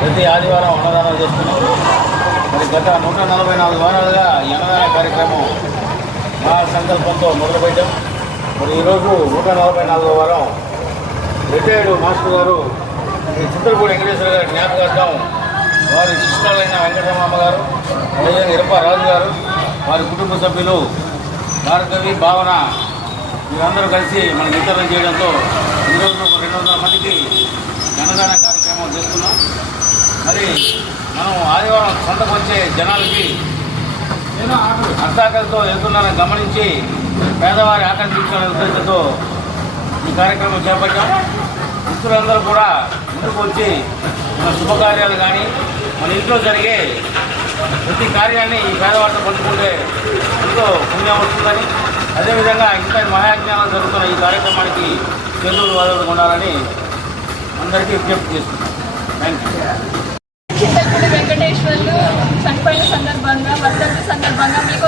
ప్రతి ఆదివారం అన్నదానం చేస్తున్నాం మరి గత నూట నలభై నాలుగు వారాలుగా ఈ అన్నదాన కార్యక్రమం మా సంకల్పంతో మొదలుపెట్టాం. మరి ఈరోజు నూట నలభై నాలుగో వారం. రిటైర్డ్ మాస్టర్ గారు చిత్రపూడి వెంకటేశ్వర గారి జ్ఞాపకార్థం వారి శిష్యులైన వెంకటరామమ్మ గారు అదేవిధంగా ఇరప రాజు గారు వారి కుటుంబ సభ్యులు భార్గవి భావన వీరందరూ కలిసి మనకి వితరణ చేయడంతో ఈరోజు ఒక రెండు వందల మందికి అన్నదాన కార్యక్రమం కాబట్టి మనం ఆదివారం సొంతకు వచ్చే జనాలకి అర్థాకలతో వెళ్తున్నారని గమనించి పేదవారి ఆకర్షించుకునే ఉద్దేశంతో ఈ కార్యక్రమం చేపట్టాం. మిత్రులందరూ కూడా ముందుకు వచ్చి మన శుభకార్యాలు కానీ మన ఇంట్లో జరిగే ప్రతి కార్యాన్ని ఈ పేదవారితో పంచుకుంటే ఎంతో పుణ్యం వస్తుందని అదేవిధంగా ఇంకా మహాజ్ఞానం జరుగుతున్న ఈ కార్యక్రమానికి చంద్రుడు వాదవుడు ఉండాలని అందరికీ విజ్ఞప్తి చేస్తున్నాను థ్యాంక్ యూ చింతలపూడి వెంకటేశ్వర్లు చనిపోయిన సందర్భంగా వర్ధంతి సందర్భంగా మీకు